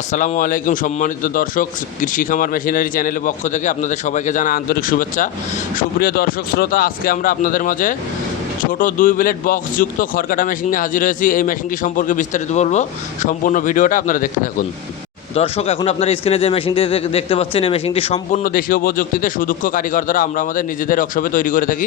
আসসালামু আলাইকুম সম্মানিত দর্শক, কৃষি খামার মেশিনারি চ্যানেলের পক্ষ থেকে আপনাদের সবাইকে জানাই আন্তরিক শুভেচ্ছা। সুপ্রিয় দর্শক শ্রোতা, আজকে আমরা আপনাদের মাঝে ছোট 2 ব্লেড বক্সযুক্ত খড়কাটা মেশিন নিয়ে হাজির হয়েছি। এই মেশিনটি সম্পর্কে বিস্তারিত বলবো, সম্পূর্ণ ভিডিওটা আপনারা দেখতে থাকুন। দর্শক, এখন আপনারা স্ক্রিনে যে মেশিনটি দেখতে পাচ্ছেন, এই মেশিনটি সম্পূর্ণ দেশীয় প্রযুক্তিতে সুদক্ষ কারিগর দ্বারা আমরা আমাদের নিজেদের ওয়ার্কশপে তৈরি করে থাকি।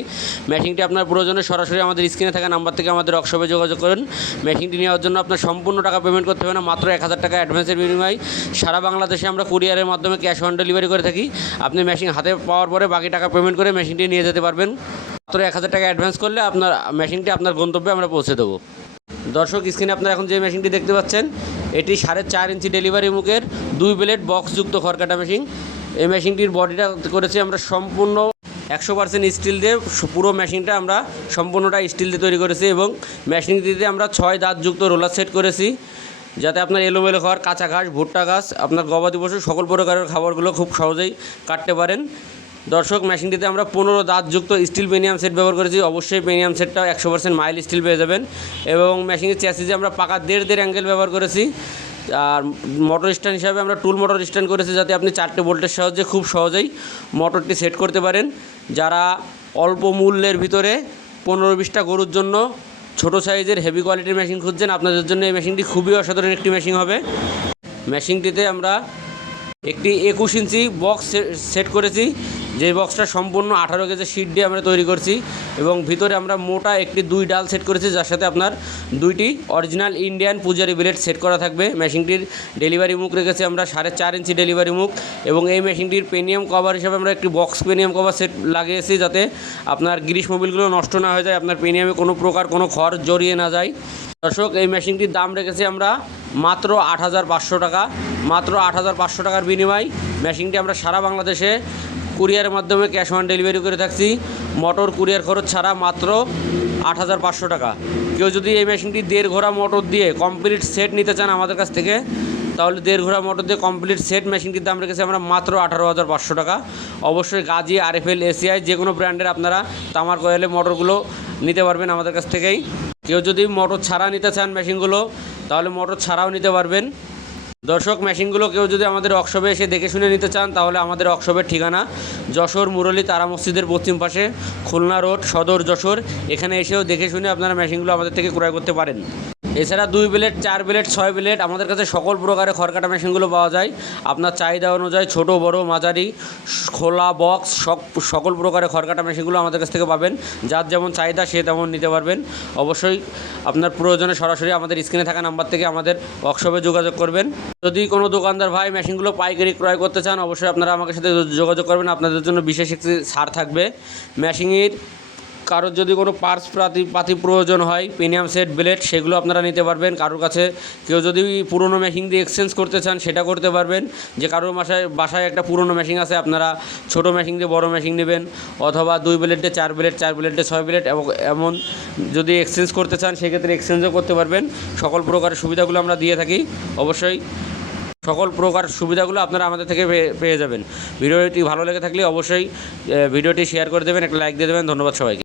মেশিনটি আপনার প্রয়োজনে সরাসরি আমাদের স্ক্রিনে থাকা নাম্বার থেকে আমাদের ওয়ার্কশপে যোগাযোগ করুন। মেশিনটি নেওয়ার জন্য আপনার সম্পূর্ণ টাকা পেমেন্ট করতে হবে না, মাত্র 1000 টাকা অ্যাডভান্সের বিনিময়ে সারা বাংলাদেশে আমরা কুরিয়ারের মাধ্যমে ক্যাশ অন ডেলিভারি করে থাকি। আপনি মেশিন হাতে পাওয়ার পরে বাকি টাকা পেমেন্ট করে মেশিনটি নিয়ে যেতে পারবেন। মাত্র 1000 টাকা অ্যাডভান্স করলে আপনার মেশিনটি আপনার গন্তব্যে আমরা পৌঁছে দেবো। দর্শক, স্ক্রিনে আপনারা এখন যে মেশিনটি দেখতে পাচ্ছেন, এটি 4.5 ইঞ্চি ডেলিভারি মুখের 2 ব্লেড বক্সযুক্ত খড়কাটা মেশিন। এই মেশিনটির বডিটা করেছি আমরা সম্পূর্ণ 100% স্টিল দিয়ে। পুরো মেশিনটা আমরা সম্পূর্ণটা স্টিল দিয়ে তৈরি করেছি এবং মেশিনটিতে আমরা 6 দাঁতযুক্ত রোলার সেট করেছি, যাতে আপনার এলোমেলো খাবার, কাঁচা ঘাস, ভুট্টা ঘাস, আপনার গবাদি পশু সকল প্রকারের খাবারগুলো খুব সহজেই কাটতে পারেন। দর্শক, মেশিনটিতে আমরা 15 দাঁতযুক্ত স্টিল পেনিয়াম সেট ব্যবহার করেছি। অবশ্যই পেনিয়াম সেটটাও 100% মাইল স্টিল পেয়ে যাবেন। এবং মেশিনের চ্যাসিসে আমরা পাকা 1.5 অ্যাঙ্গেল ব্যবহার করেছি। আর মোটর স্ট্যান্ড হিসাবে আমরা টুল মোটর স্ট্যান্ড করেছি, যাতে আপনি 4টে বোল্টের সাহায্যে খুব সহজেই মোটরটি সেট করতে পারেন। যারা অল্প মূল্যের ভিতরে 15-20টা গরুর জন্য ছোট সাইজের হেভি কোয়ালিটির মেশিন খুঁজছেন, আপনাদের জন্য এই মেশিনটি খুবই অসাধারণ একটি মেশিন হবে। মেশিনটিতে আমরা একটি 21 ইঞ্চি বক্স সেট করেছি, যে বক্সটা সম্পূর্ণ 18 কেজি শিট দিয়ে আমরা তৈরি করছি। এবং ভিতরে আমরা মোটা একটি 2 ডাল সেট করেছি, যার সাথে আপনার 2টি অরিজিনাল ইন্ডিয়ান পূজারি ব্লেড সেট করা থাকবে। মেশিনটির ডেলিভারি মুখ রেখেছি আমরা 4.5 ইঞ্চি ডেলিভারি মুখ। এবং এই মেশিনটির প্রিমিয়াম কভার হিসাবে আমরা একটি বক্স প্রিমিয়াম কভার সেট লাগিয়েছি, যাতে আপনার গ্রিস মোবিলগুলো নষ্ট না হয়ে যায়, আপনার প্রিমিয়ামে কোনো প্রকার কোনো খড় জড়িয়ে না যায়। দর্শক, এই মেশিনটির দাম রেখেছি আমরা মাত্র 8500 টাকা। মাত্র 8500 টাকার বিনিময়ে মেশিনটি আমরা সারা বাংলাদেশে কুরিয়ারের মাধ্যমে ক্যাশ অন ডেলিভারি করে থাকছি। মোটর কুরিয়ার খরচ ছাড়া মাত্র 8500 টাকা। কেউ যদি এই মেশিনটি 1.5 ঘোড়া মোটর দিয়ে কমপ্লিট সেট নিতে চান আমাদের কাছ থেকে, তাহলে 1.5 ঘোড়া মোটর দিয়ে কমপ্লিট সেট মেশিনটির দাম রেখেছি আমরা মাত্র 18500 টাকা। অবশ্যই গাজি, RFL, ACI যে কোনো ব্র্যান্ডের আপনারা তামার কয়েলে মোটরগুলো নিতে পারবেন আমাদের কাছ থেকেই। কেউ যদি মোটর ছাড়া নিতে চান মেশিনগুলো, তাহলে মোটর ছাড়াও নিতে পারবেন। দর্শক, মেশিনগুলো কেউ যদি আমাদের ওয়ার্কশপে এসে দেখে শুনে নিতে চান, তাহলে আমাদের ওয়ার্কশপের ঠিকানা যশোর মুরলী তারা মসজিদের পশ্চিম পাশে, খুলনা রোড, সদর যশোর। এখানে এসেও দেখে শুনে আপনারা মেশিনগুলো আমাদের থেকে ক্রয় করতে পারেন। এছাড়া 2 ব্লেড, 4 ব্লেড, 6 ব্লেড আমাদের কাছে সকল প্রকারের খড়কাটা মেশিনগুলো পাওয়া যায়। আপনার চাহিদা অনুযায়ী ছোট, বড়, মাঝারি, খোলা, বক্স সকল প্রকারের খড়কাটা মেশিনগুলো আমাদের কাছ থেকে পাবেন। যার যেমন চাহিদা সে তেমন নিতে পারবেন। অবশ্যই আপনার প্রয়োজনে সরাসরি আমাদের স্ক্রিনে থাকা নাম্বার থেকে আমাদের ওয়ার্কশপে যোগাযোগ করবেন। যদি কোনো দোকানদার ভাই মেশিনগুলো পাইকারি ক্রয় করতে চান, অবশ্যই আপনারা আমার সাথে যোগাযোগ করবেন। আপনাদের জন্য বিশেষ একটি ছাড় থাকবে। মেশিনের কারোর যদি কোনো পার্টস পাতি প্রয়োজন হয়, প্রিমিয়াম সেট ব্লেড, সেগুলো আপনারা নিতে পারবেন। কারোর কাছে কেউ যদি পুরনো মেশিন দিয়ে এক্সচেঞ্জ করতে চান, সেটা করতে পারবেন। যে কারোর বাসায় একটা পুরনো মেশিন আছে, আপনারা ছোট মেশিন দিয়ে বড় মেশিন নেবেন, অথবা 2 ব্লেডে 4 ব্লেড, 4 ব্লেডে 6 ব্লেড, এবং এমন যদি এক্সচেঞ্জ করতে চান, সেক্ষেত্রে এক্সচেঞ্জও করতে পারবেন। সকল প্রকারের সুবিধাগুলো আমরা দিয়ে থাকি। অবশ্যই সকল প্রকার সুবিধাগুলো আপনারা আমাদের থেকে পেয়ে যাবেন। ভিডিওটি ভালো লেগে থাকলে অবশ্যই ভিডিওটি শেয়ার করে দেবেন, একটা লাইক দিয়ে দেবেন। ধন্যবাদ সবাইকে।